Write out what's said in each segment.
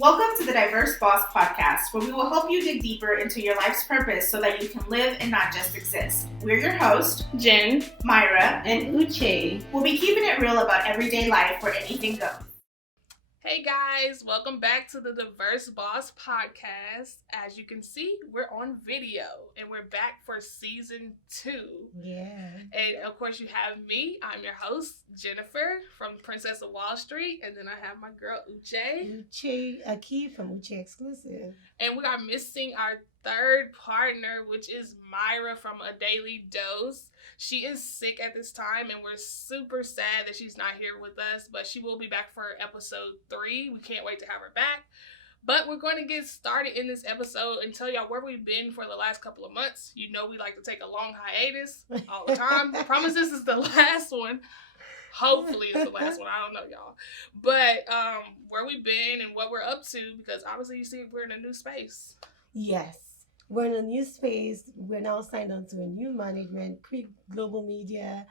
Welcome to the Diverse Boss Podcast, where we will help you dig deeper into your life's purpose so that you can live and not just exist. We're your hosts, Jen, Mayra, and Uche. We'll be keeping it real about everyday life where anything goes. Hey guys, welcome back to the Diverse Boss Podcast. As you can see, we're on video and we're back for season 2. Yeah. And of course you have me. I'm your host, Jennifer from Princess of Wall Street. And then I have my girl, Uche. Akeeb from Uche Exclusive. And we are missing our third partner, which is Mayra from A Daily Dose. She is sick at this time, and we're super sad that she's not here with us, but she will be back for episode 3. We can't wait to have her back. But we're going to get started in this episode and tell y'all where we've been for the last couple of months. You know we like to take a long hiatus all the time. I promise this is the last one. Hopefully it's the last one. I don't know, y'all. But where we've been and what we're up to, because obviously you see we're in a new space. Yes. We're in a new space. We're now signed on to a new management, Creek Global Media,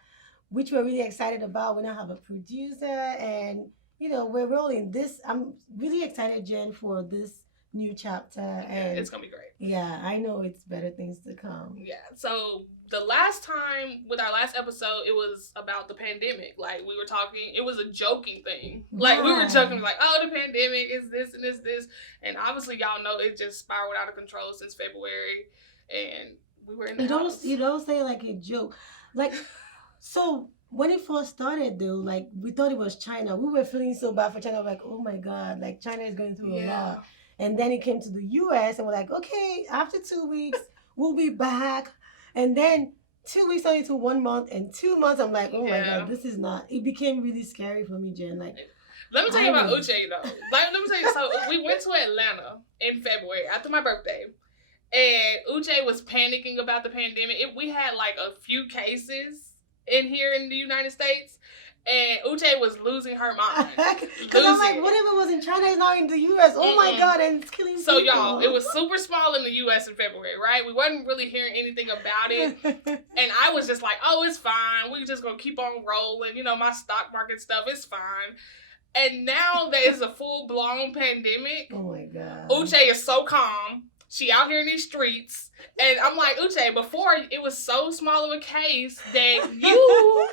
which we're really excited about. We now have a producer and, we're rolling this. I'm really excited, Jen, for this new chapter. And it's going to be great. Yeah, I know it's better things to come. Yeah. So the last time with our last episode, it was about the pandemic. Like we were talking, it was a joking thing. Like we were joking like, oh, the pandemic is this and this. And obviously y'all know it just spiraled out of control since February. And we were in the house. You don't say like a joke. Like, so when it first started though, like we thought it was China. We were feeling so bad for China. Like, oh my God, like China is going through a lot. And then it came to the US and we're like, okay, after 2 weeks, we'll be back. And then 2 weeks only to 1 month and 2 months, I'm like, oh my God, this is not. It became really scary for me, Jen. Like, let me tell you about Uche though. Let me tell you. So we went to Atlanta in February after my birthday, and Uche was panicking about the pandemic. We had like a few cases in here in the United States. And Uche was losing her mind. Because I'm like, whatever was in China is now in the U.S. Oh my God, and it's killing so people. Y'all, it was super small in the U.S. in February, right? We wasn't really hearing anything about it. And I was just like, oh, it's fine. We're just going to keep on rolling. My stock market stuff is fine. And now that it's a full-blown pandemic, oh my God, Uche is so calm. She out here in these streets. And I'm like, Uche, before it was so small of a case that you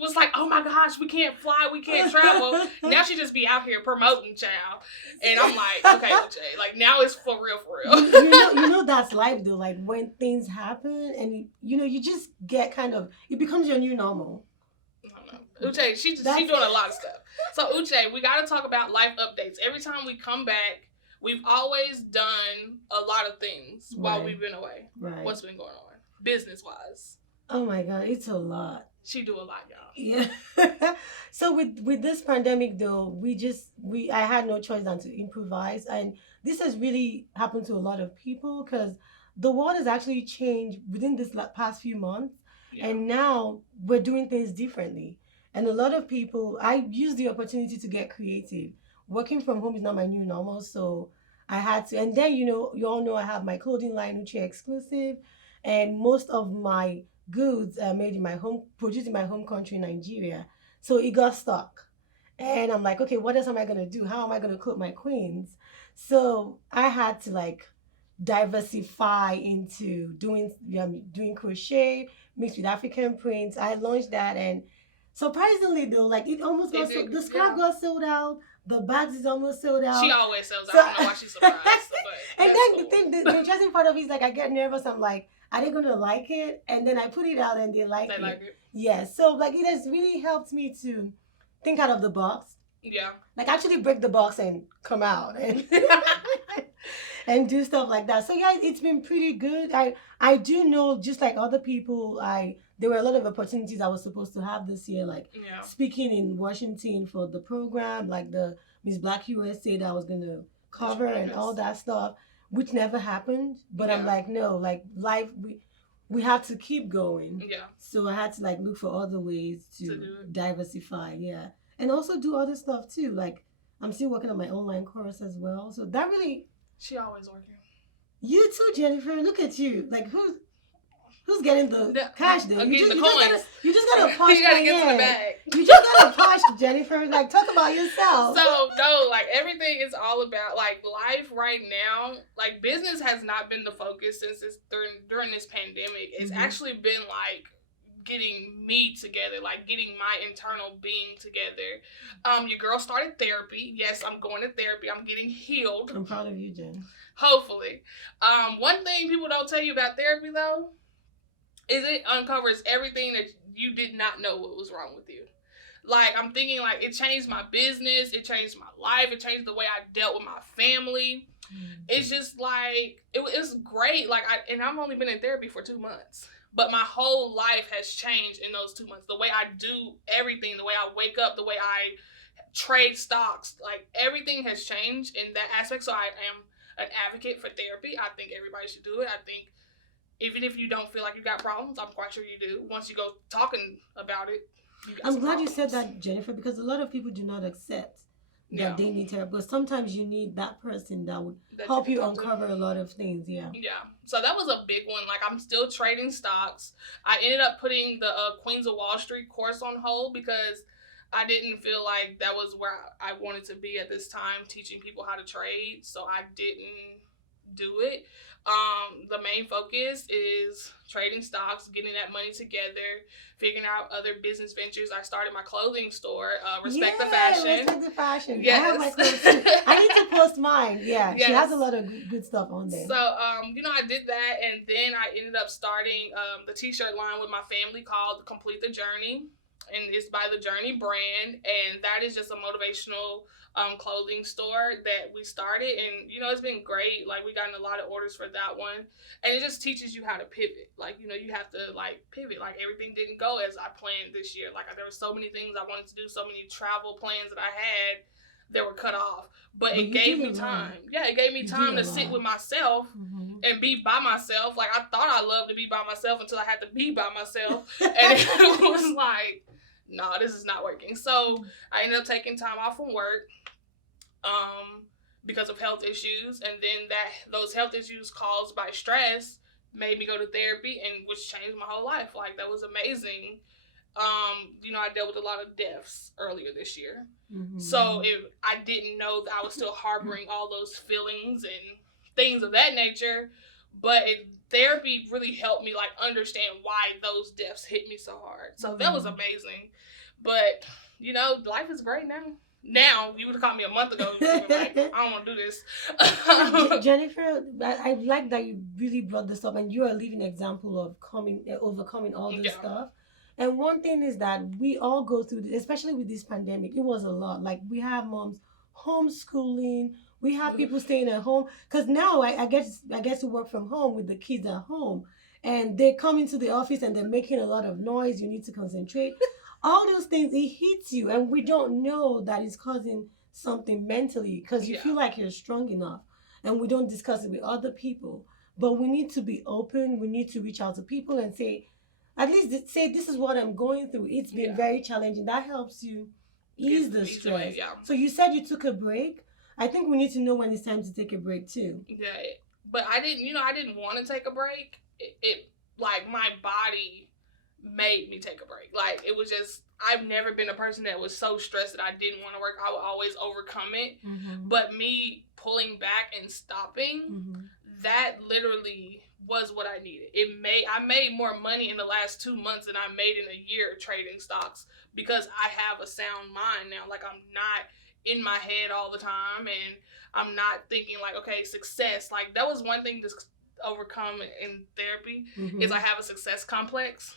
was like, oh my gosh, we can't fly, we can't travel. Now she just be out here promoting, child. And I'm like, okay, Uche, like now it's for real. you know that's life though. Like when things happen and you just get it becomes your new normal. I don't know. Uche, she's doing a lot of stuff. So Uche, we got to talk about life updates. Every time we come back, we've always done a lot of things while we've been away. Right. What's been going on? Business-wise. Oh my God, it's a lot. She do a lot, y'all. Yeah. So with this pandemic though, I had no choice than to improvise. And this has really happened to a lot of people because the world has actually changed within this past few months. Yeah. And now we're doing things differently. And a lot of people, I use the opportunity to get creative. Working from home is not my new normal, so I had to. And then, you all know I have my clothing line, Uche Exclusive, and most of my goods are produced in my home country, Nigeria. So it got stuck. And I'm like, okay, what else am I going to do? How am I going to clothe my queens? So I had to diversify into doing crochet mixed with African prints. I launched that, and surprisingly though, it almost got the scarf got sold out. The bags is almost sold out. She always sells out. I don't know why she's surprised. And then cool. the interesting part of it is I get nervous. I'm like, are they gonna like it? And then I put it out and they like it. Yeah. So it has really helped me to think out of the box. Yeah. Actually break the box and come out and and do stuff like that. So yeah, it's been pretty good. I do know, just like other people, there were a lot of opportunities I was supposed to have this year, speaking in Washington for the program, like the Miss Black USA that I was going to cover and all that stuff, which never happened. But I'm like, no, life, we have to keep going. Yeah. So I had to look for other ways to diversify. Yeah. And also do other stuff too. I'm still working on my online course as well. So that really... She always working. You too, Jennifer. Look at you. Who's getting the cash though? I'm getting the coins. You just gotta push. You gotta get to the bag. You just gotta push, Jennifer. Like, talk about yourself. So no, like everything is all about like life right now. Like business has not been the focus since it's during this pandemic. It's actually been like getting me together, like getting my internal being together. Your girl started therapy. Yes, I'm going to therapy. I'm getting healed. I'm proud of you, Jen. Hopefully. One thing people don't tell you about therapy though is it uncovers everything that you did not know what was wrong with you. Like, I'm thinking, like, it changed my business, it changed my life, it changed the way I dealt with my family. It's just, like, it's great. Like, I've only been in therapy for 2 months. But my whole life has changed in those 2 months. The way I do everything, the way I wake up, the way I trade stocks, like, everything has changed in that aspect. So I am an advocate for therapy. I think everybody should do it. I think even if you don't feel like you got problems, I'm quite sure you do. Once you go talking about it, I'm glad you said that, Jennifer, because a lot of people do not accept that they need therapy. But sometimes you need that person that would help you uncover a lot of things. Yeah. So that was a big one. Like, I'm still trading stocks. I ended up putting the Queens of Wall Street course on hold because I didn't feel like that was where I wanted to be at this time, teaching people how to trade. So I didn't do it. The main focus is trading stocks, getting that money together, figuring out other business ventures. I started my clothing store, Respect the Fashion. Respect the Fashion. Yes. I have my clothes too. I need to post mine. Yeah, yes. She has a lot of good stuff on there. So, I did that, and then I ended up starting the t-shirt line with my family called Complete the Journey, and it's by the Journey brand, and that is just a motivational clothing store that we started, and it's been great. Like, we gotten a lot of orders for that one, and it just teaches you how to pivot. Like, you have to like pivot. Like, everything didn't go as I planned this year. Like, there were so many things I wanted to do, so many travel plans that I had that were cut off, but it gave me time. It gave me time to sit with myself and be by myself. Like, I thought I loved to be by myself until I had to be by myself, and it was like, no, this is not working. So I ended up taking time off from work because of health issues, and then those health issues caused by stress made me go to therapy, and which changed my whole life. Like, that was amazing. I dealt with a lot of deaths earlier this year, so I didn't know that I was still harboring all those feelings and things of that nature, but therapy really helped me like understand why those deaths hit me so hard. So that was amazing. But life is great now. Now, you would have called me a month ago and been like, I don't want to do this. Jennifer, I like that you really brought this up, and you're a living example of overcoming all this stuff. And one thing is that we all go through this, especially with this pandemic. It was a lot. Like, we have moms homeschooling. We have people staying at home. Because now I get to work from home with the kids at home. And they come into the office and they're making a lot of noise. You need to concentrate. All those things, it hits you. And we don't know that it's causing something mentally because you feel like you're strong enough. And we don't discuss it with other people. But we need to be open. We need to reach out to people and say, at least say, this is what I'm going through. It's been very challenging. That helps you ease the stress. So you said you took a break. I think we need to know when it's time to take a break too. Yeah, but I didn't want to take a break. It like, my body made me take a break. Like, it was just, I've never been a person that was so stressed that I didn't want to work. I would always overcome it. But me pulling back and stopping, that literally was what I needed. I made more money in the last 2 months than I made in a year trading stocks because I have a sound mind now. Like, I'm not in my head all the time, and I'm not thinking like, okay, success. Like, that was one thing to overcome in therapy is I have a success complex.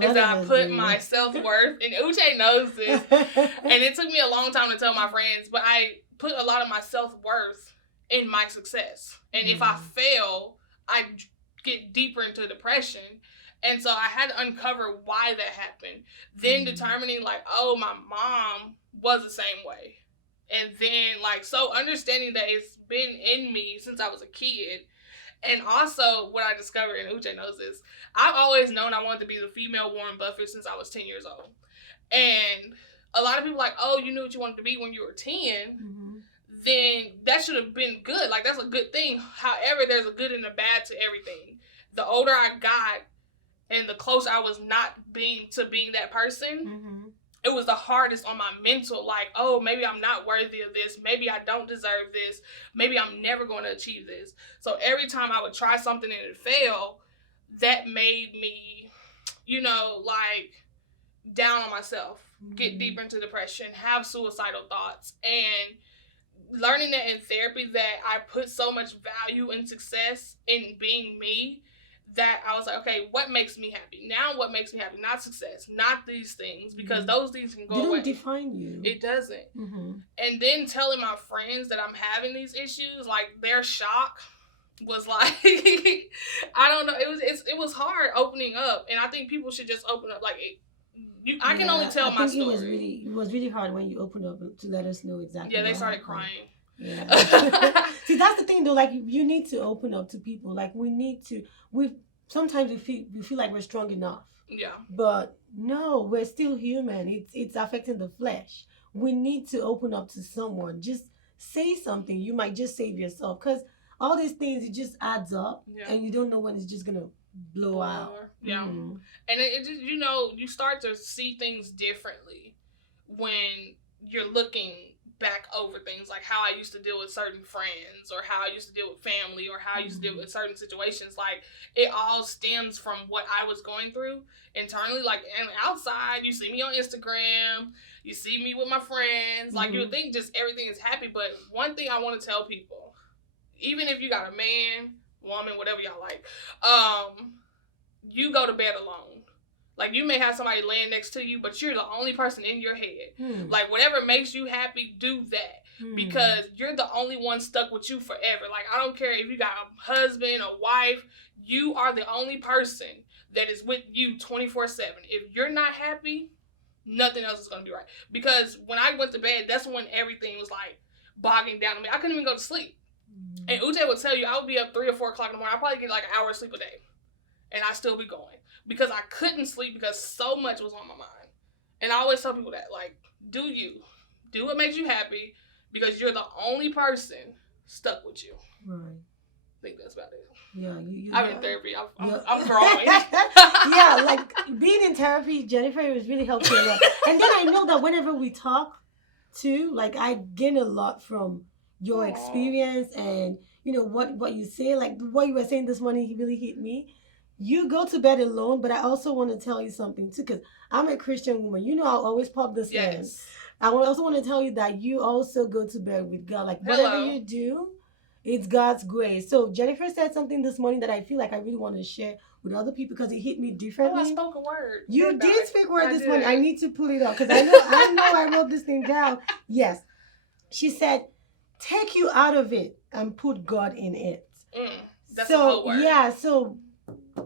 Is that I put my self-worth, and Uche knows this, and it took me a long time to tell my friends, but I put a lot of my self-worth in my success. And if I fail, I get deeper into depression. And so I had to uncover why that happened. Then determining like, oh, my mom was the same way. And then like, so understanding that it's been in me since I was a kid. And also what I discovered, and Uche knows this, I've always known I wanted to be the female Warren Buffett since I was 10 years old. And a lot of people like, oh, you knew what you wanted to be when you were 10. Then that should have been good. Like, that's a good thing. However, there's a good and a bad to everything. The older I got, and the closer I was not being that person, it was the hardest on my mental. Like, oh, maybe I'm not worthy of this. Maybe I don't deserve this. Maybe I'm never going to achieve this. So every time I would try something and it failed, that made me, like, down on myself, get deeper into depression, have suicidal thoughts, and learning that in therapy that I put so much value in success in being me, that I was like, okay, what makes me happy? Now what makes me happy? Not success, not these things, because those things can go away. They don't define you. It doesn't. And then telling my friends that I'm having these issues, like, their shock was like, I don't know, it was hard opening up, and I think people should just open up. Like, I can only tell my story. It was really hard when you opened up to let us know exactly. Yeah, they started crying. Yeah. See, that's the thing though. Like, you need to open up to people. Like, sometimes we feel like we're strong enough. Yeah. But no, we're still human. It's affecting the flesh. We need to open up to someone. Just say something. You might just save yourself, because all these things, it just adds up, and you don't know when it's just gonna blow out. Yeah. And it just, you start to see things differently when you're looking back over things, like how I used to deal with certain friends, or how I used to deal with family, or how I used to deal with certain situations. Like, it all stems from what I was going through internally. Like, and outside, you see me on Instagram, you see me with my friends, like, you would think just everything is happy. But one thing I want to tell people, even if you got a man, woman, whatever y'all like, you go to bed alone. Like, you may have somebody laying next to you, but you're the only person in your head. Like, whatever makes you happy, do that. Because you're the only one stuck with you forever. Like, I don't care if you got a husband, a wife, you are the only person that is with you 24/7. If you're not happy, nothing else is going to be right. Because when I went to bed, that's when everything was, like, bogging down on me. I couldn't even go to sleep. And Uche would tell you, I would be up 3 or 4 o'clock in the morning. I'd probably get like an hour of sleep a day. And I'd still be going. Because I couldn't sleep because so much was on my mind. And I always tell people that, like, do you. Do what makes you happy, because you're the only person stuck with you. Right. I think that's about it. Yeah. I'm in therapy. I'm growing. Yeah, like, being in therapy, Jennifer, was really helpful. And then I know that whenever we talk, too, like, I gain a lot from your experience and, what you say. Like, what you were saying this morning, he really hit me. You go to bed alone, but I also want to tell you something too, because I'm a Christian woman. I'll always pop this in. I also want to tell you that you also go to bed with God. Like, whatever you do, it's God's grace. So Jennifer said something this morning that I feel like I really want to share with other people, because it hit me differently. Oh, I spoke a word. You did speak a word this morning. I need to pull it up, because I know I wrote this thing down. Yes. She said, take you out of it and put God in it. That's a whole word. Yeah, so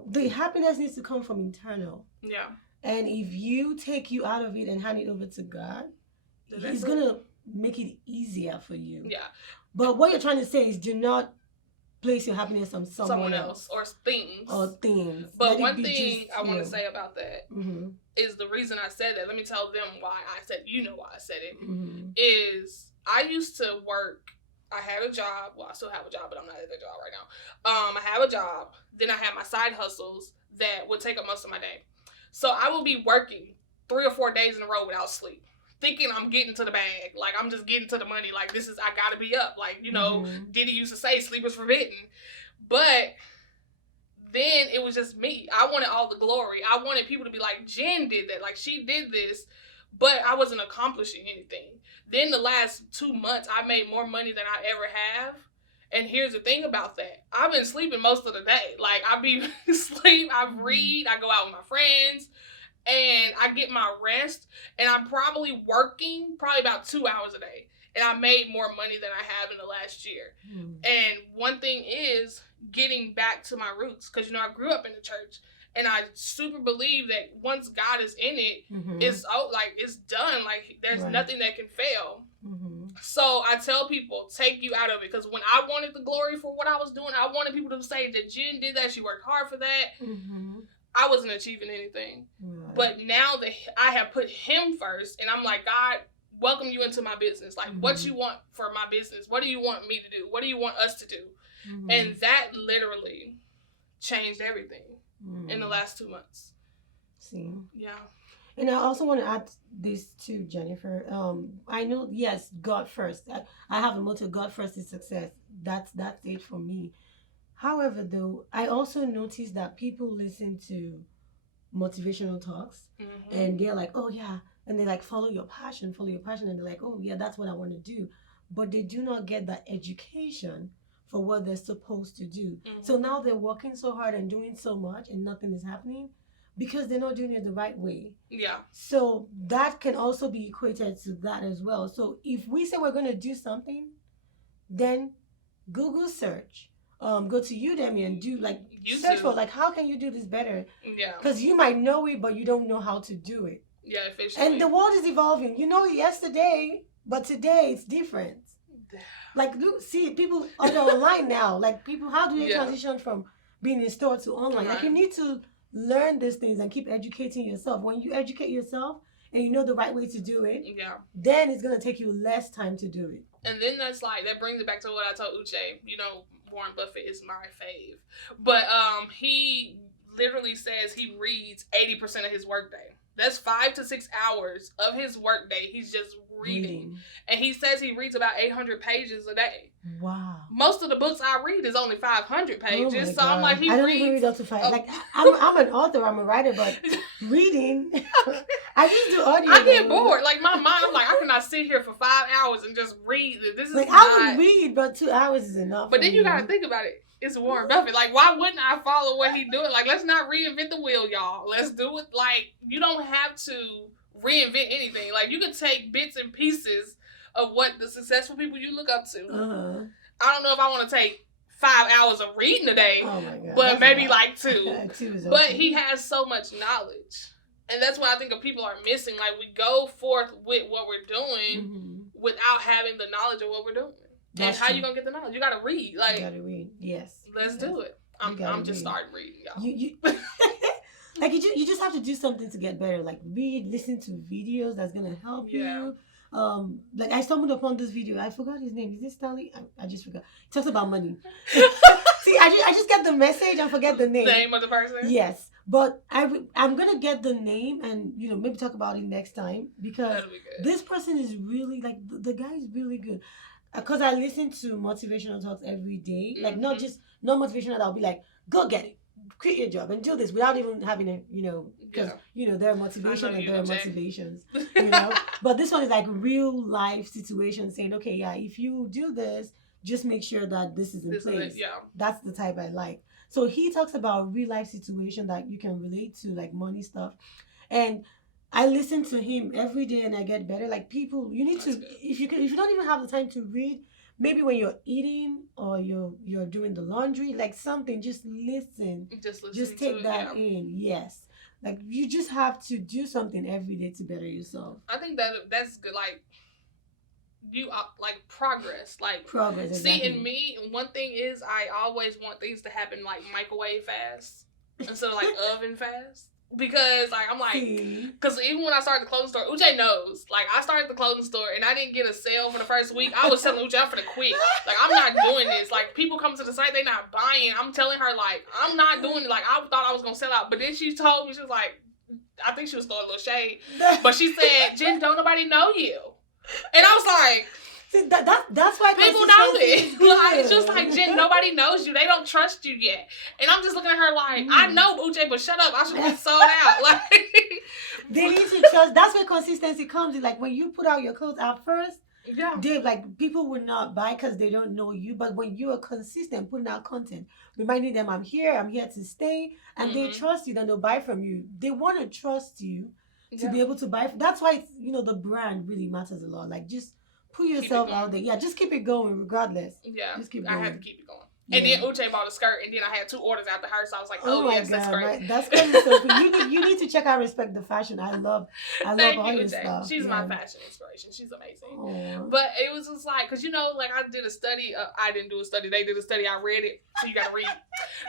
the happiness needs to come from internal. Yeah. And if you take you out of it and hand it over to God, He's going to make it easier for you. Yeah. But what you're trying to say is, do not place your happiness on someone else. Or things. But one thing I want to say about that is the reason I said that. Let me tell them why I said, why I said it, is I used to work. I had a job. Well, I still have a job, but I'm not at the job right now. I have a job. Then I had my side hustles that would take up most of my day. So I will be working 3 or 4 days in a row without sleep, thinking I'm getting to the bag. Like, I'm just getting to the money. Like, I gotta be up. Like, Diddy used to say sleep is forbidden. But then it was just me. I wanted all the glory. I wanted people to be like, Jen did that. Like, she did this. But I wasn't accomplishing anything. Then the last 2 months, I made more money than I ever have. And here's the thing about that. I've been sleeping most of the day. Like, I be sleep, I read, I go out with my friends, and I get my rest. And I'm probably working about 2 hours a day. And I made more money than I have in the last year. And one thing is getting back to my roots. Because, I grew up in the church. And I super believe that once God is in it, it's done. Like, there's nothing that can fail. So I tell people, take you out of it. Because when I wanted the glory for what I was doing, I wanted people to say that Jen did that. She worked hard for that. I wasn't achieving anything. But now that I have put Him first, and I'm like, God, welcome you into my business. Like, what you want for my business? What do you want me to do? What do you want us to do? And that literally changed everything. in the last 2 months. See? Yeah. And I also want to add this to Jennifer. I know, yes, God first. I have a motto: God first is success. That's it for me. However, though, I also noticed that people listen to motivational talks, and they're like, oh yeah, and they like follow your passion, and they're like, oh yeah, that's what I want to do, but they do not get that education for what they're supposed to do. So now they're working so hard and doing so much, and nothing is happening because they're not doing it the right way. Yeah. So that can also be equated to that as well. So if we say we're going to do something, then Google search, go to Udemy and do like search for like, how can you do this better? Yeah. Because you might know it, but you don't know how to do it. Yeah, efficiently. And the world is evolving. You know it yesterday, but today it's different. Like, see, people are online now. Like, people, how do they transition from being in store to online? Like, you need to learn these things and keep educating yourself. When you educate yourself and you know the right way to do it, then it's going to take you less time to do it. And then that brings it back to what I told Uche. You know, Warren Buffett is my fave. But he literally says he reads 80% of his workday. That's 5 to 6 hours of his workday. He's just reading. And he says he reads about 800 pages a day. Wow. Most of the books I read is only 500 pages. So I'm like, I don't even read up to 5. Like, I'm an author, I'm a writer, but reading, I just do audio. I get bored. Like, my mind, I'm like, I cannot sit here for 5 hours and just read. This is like, I would read, but 2 hours is enough. But then you got to think about it. It's Warren Buffett. Like, why wouldn't I follow what he's doing? Like, let's not reinvent the wheel, y'all. Let's do it. Like, you don't have to reinvent anything. Like, you can take bits and pieces of what the successful people you look up to. I don't know if I want to take 5 hours of reading a day, but maybe like 2. But he has so much knowledge. And that's what I think people are missing. Like, we go forth with what we're doing without having the knowledge of what we're doing. And how you gonna get the knowledge? You gotta read. Like, you gotta read. Yes. Let's do it. I'm just starting reading, y'all. You like you just have to do something to get better. Like, read, listen to videos that's gonna help you. Like, I stumbled upon this video. I forgot his name. Is this Stanley? I just forgot. He talks about money. See, I just get the message and forget the name. The name of the person? Yes. But I'm gonna get the name and maybe talk about it next time, because this person is really like the guy is really good. Because I listen to motivational talks every day, like not motivational that I'll be like, go get it, quit your job and do this without even having a because there are motivation and there are motivations, But this one is like real life situations saying, okay, yeah, if you do this, just make sure that this is in place. That's the type I like. So he talks about real life situation that you can relate to, like money stuff, and I listen to him every day and I get better. Like, people, you need to, if you don't even have the time to read, maybe when you're eating or you're doing the laundry, like something, just listen. Just take that in. Yes. Like, you just have to do something every day to better yourself. I think that's good. Like, you like progress. Like, progress. Exactly. See, in me, one thing is I always want things to happen like microwave fast instead of like oven fast. Because, like, I'm like, because even when I started the clothing store, Uche knows. Like, I started the clothing store and I didn't get a sale for the first week. I was telling Uche, I'm finna quit. Like, I'm not doing this. Like, people come to the site, they not buying. I'm telling her, like, I'm not doing it. Like, I thought I was gonna sell out. But then she told me, she was like, I think she was throwing a little shade. But she said, Jen, don't nobody know you. And I was like, see, that's why people know it. Like, it's just like, Jen, nobody knows you. They don't trust you yet. And I'm just looking at her like, I know, Uche, but shut up. I should be sold out. Like, they need to trust. That's where consistency comes in. Like, when you put out your clothes at first, Dave, like, people would not buy because they don't know you. But when you are consistent putting out content, reminding them, I'm here to stay, and they trust you, then they'll buy from you. They want to trust you to be able to buy. That's why the brand really matters a lot. Like, just put yourself out there. Yeah, just keep it going regardless. Yeah, just keep going. I have to keep it going. And then Uche bought a skirt, and then I had 2 orders after her, so I was like, oh yes, God, that's great. Right? That's good. So you need to check out Respect the Fashion. I love all your stuff. She's my fashion inspiration. She's amazing. Aww. But it was just like, because like, I did a study. I didn't do a study. They did a study. I read it. So you got to read.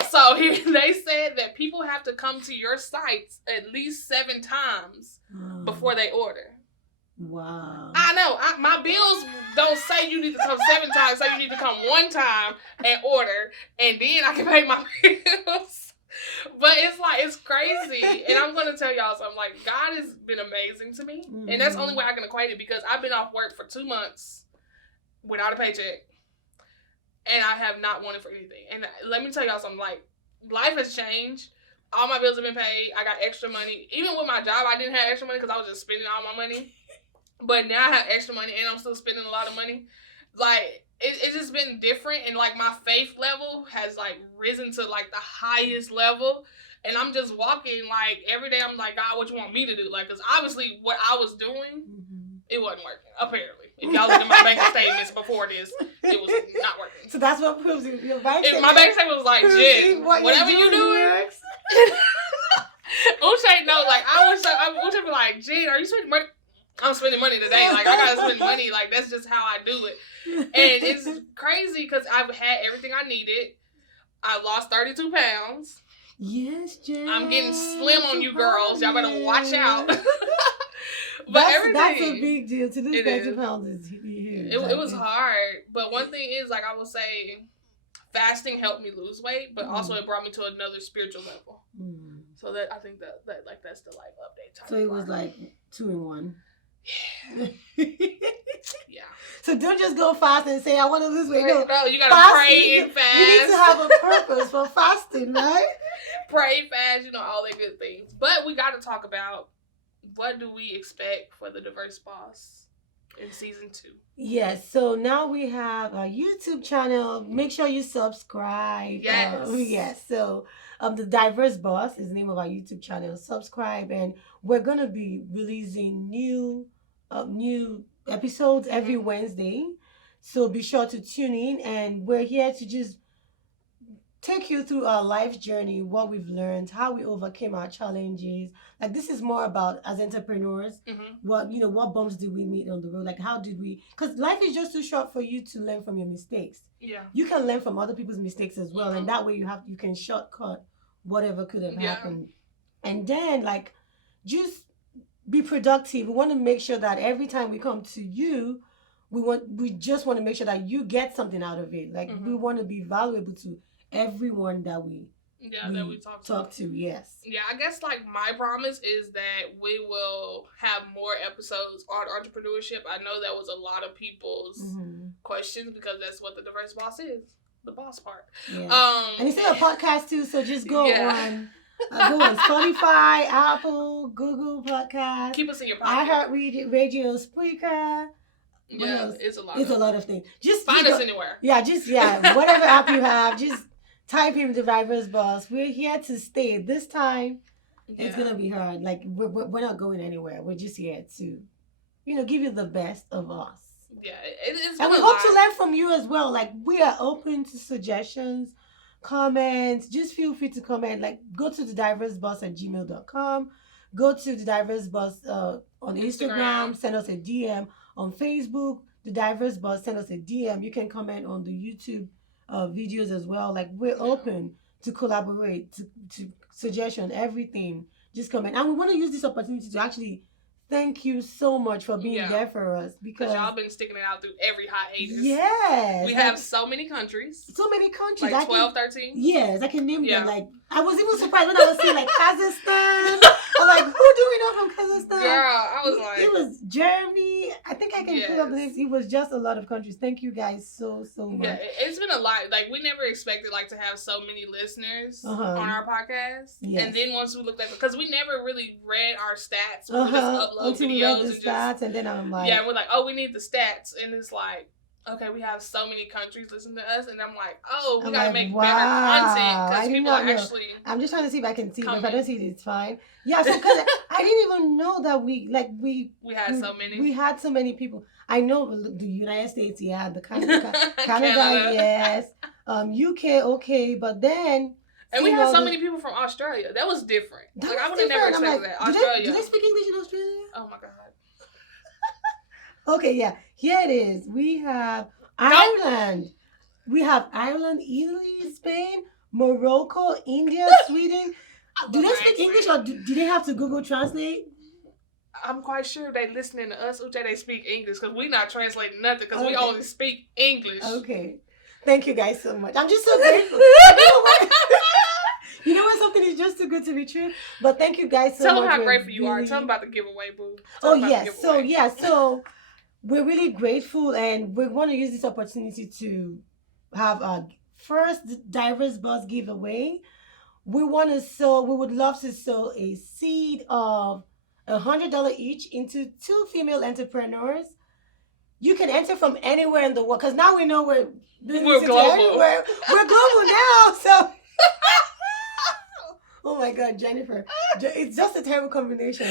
So they said that people have to come to your sites at least 7 times before they order. Wow. I know. My bills don't say you need to come 7 times. Say you need to come 1 time and order, and then I can pay my bills. But it's like, it's crazy. And I'm going to tell y'all something. Like, God has been amazing to me. And that's the only way I can equate it, because I've been off work for 2 months without a paycheck. And I have not wanted for anything. And let me tell y'all something. Like, life has changed. All my bills have been paid. I got extra money. Even with my job, I didn't have extra money because I was just spending all my money. But now I have extra money and I'm still spending a lot of money. Like, it's just been different. And, like, my faith level has, like, risen to, like, the highest level. And I'm just walking, like, every day I'm like, God, what you want me to do? Like, because obviously what I was doing, it wasn't working, apparently. If y'all look at my bank statements before this, it was not working. So that's what proves your bank statement. My bank statement was like, Jen, whatever you doing. Uche know, like, Uche be like, Jen, are you spending money? I'm spending money today. Like, I gotta spend money. Like, that's just how I do it. And it's crazy because I've had everything I needed. I lost 32 pounds. Yes, Jen. I'm getting slim on you girls. Y'all better watch out. But that's a big deal. To lose 30 pounds is huge. It was hard. But one thing is, like, I will say, fasting helped me lose weight, but also it brought me to another spiritual level. So that, I think that like, that's the life update. So it was like 2 in 1. Yeah. Yeah. So don't just go fast and say, I want to lose weight. No, you gotta pray and fast. You need to have a purpose for fasting, right? Pray, fast, all the good things. But we gotta talk about, what do we expect for the Diverse Boss in season 2? Yes, so now we have a YouTube channel. Make sure you subscribe. Yes. Yes, so the Diverse Boss is the name of our YouTube channel. Subscribe, and we're going to be releasing new episodes every Wednesday. So be sure to tune in, and we're here to just take you through our life journey, what we've learned, how we overcame our challenges. Like, this is more about, as entrepreneurs, what bumps did we meet on the road? Like, how did we, because life is just too short for you to learn from your mistakes. Yeah. You can learn from other people's mistakes as well. And that way you can shortcut whatever could have happened. And then, like, just be productive. We want to make sure that every time we come to you, we just want to make sure that you get something out of it. Like, we want to be valuable to everyone that we talk to. Yes. Yeah, I guess, like, my promise is that we will have more episodes on entrepreneurship. I know that was a lot of people's questions, because that's what the Diverse Boss is, the boss part. Yeah. And it's a podcast too, so just go on Spotify, Apple, Google Podcast. Keep us in your pocket. iHeartRadio, Spreaker. Yeah, it's a lot. It's a lot of things. Just find us anywhere. Yeah, whatever app you have, just type in the Diverse Boss. We're here to stay. This time, it's gonna be hard. Like, we're not going anywhere. We're just here to, give you the best of us. Yeah, it's. And we hope to learn from you as well. Like, we are open to suggestions, comments. Just feel free to comment. Like, go to thediverseboss@gmail.com. Go to the Diverse Boss on Instagram. Send us a DM. On Facebook, the Diverse Boss, send us a DM. You can comment on the YouTube videos as well. Like, we're open to collaborate, to suggestion, everything. Just comment. And we want to use this opportunity to actually thank you so much for being there for us, because y'all been sticking it out through every hiatus. Yes. We have so many countries. Like 12, 13. Yes, I can name them. Like, I was even surprised when I was seeing, like, Kazakhstan. I'm like, who do we know from Kazakhstan? Girl, I was like, it was Germany. I think I can pull up the names. It was just a lot of countries. Thank you guys so much. Yeah, it's been a lot. Like, we never expected, like, to have so many listeners on our podcast. Yes. And then once we looked at it, because we never really read our stats. We just upload videos and then I'm like, we're like, oh, we need the stats, and it's like, okay, we have so many countries listening to us, and I'm like, oh, we gotta make better content, because people are actually. I'm just trying to see if I can see it. If I don't see it, it's fine. Yeah, so because I didn't even know that we had so many. We had so many people. I know the United States, the Canada, yes, UK, okay, but then. And we had so many people from Australia. That was different. Like, I would have never expected that. Australia. Do they speak English in Australia? Oh my god. Okay, yeah. Here it is. We have Ireland. We have Ireland, Italy, Spain, Morocco, India, Sweden. Do they speak English, or do they have to Google Translate? I'm quite sure they listening to us, Uche, they speak English, because we not translating nothing, because we only speak English. Okay. Thank you guys so much. I'm just so grateful. You know when something is just too good to be true? But thank you guys so Tell much. them how grateful you are. Tell them about the giveaway, boo. Oh, yes. So we're really grateful, and we want to use this opportunity to have our first Diverse Boss giveaway. We would love to sow a seed of $100 each into 2 female entrepreneurs. You can enter from anywhere in the world, because now we know we're global. Everywhere. We're global now, so. Oh my God, Jennifer. It's just a terrible combination.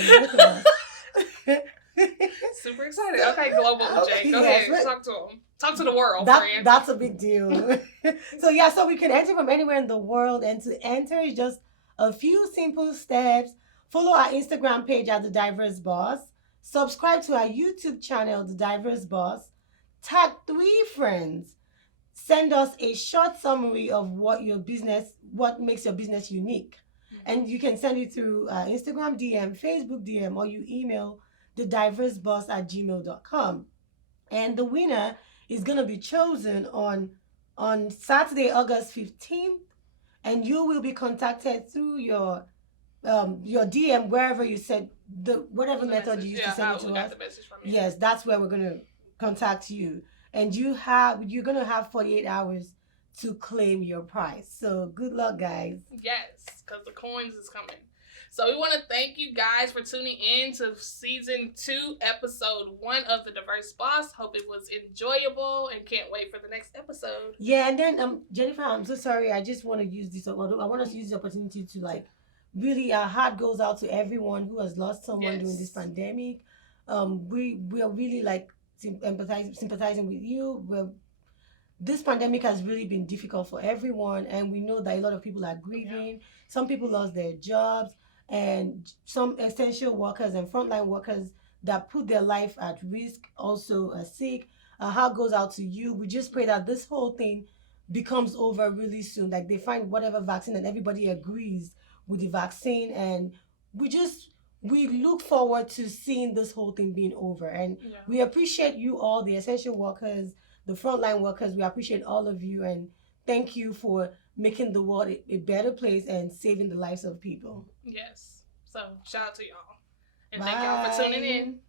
Super excited. Okay, global Uche. Go ahead. Talk to them. Talk to the world, friend. That's a big deal. So we can enter from anywhere in the world, and to enter is just a few simple steps. Follow our Instagram page at The Diverse Boss. Subscribe to our YouTube channel, The Diverse Boss. Tag 3 friends. Send us a short summary of what makes your business unique. And you can send it through Instagram DM, Facebook DM, or you email thediverseboss@gmail.com. And the winner is going to be chosen on Saturday, August 15th. And you will be contacted through your DM, wherever you said, whatever method you used to send it to us. Yes, that's where we're going to contact you. And you're going to have 48 hours to claim your prize. So good luck, guys. Yes, because the coins is coming. So we want to thank you guys for tuning in to season 2, episode 1 of The Diverse Boss. Hope it was enjoyable and can't wait for the next episode. Yeah, and then Jennifer, I'm so sorry. I just want to use this. I want us to use the opportunity to really, our heart goes out to everyone who has lost someone during this pandemic. We are really sympathizing with you. This pandemic has really been difficult for everyone, and we know that a lot of people are grieving. Yeah. Some people lost their jobs, and some essential workers and frontline workers that put their life at risk also are sick. Our heart goes out to you. We just pray that this whole thing becomes over really soon. They find whatever vaccine, and everybody agrees with the vaccine, and we look forward to seeing this whole thing being over. And we appreciate you all, the essential workers, the frontline workers. We appreciate all of you, and thank you for making the world a better place and saving the lives of people. Yes. So shout out to y'all. And thank y'all for tuning in.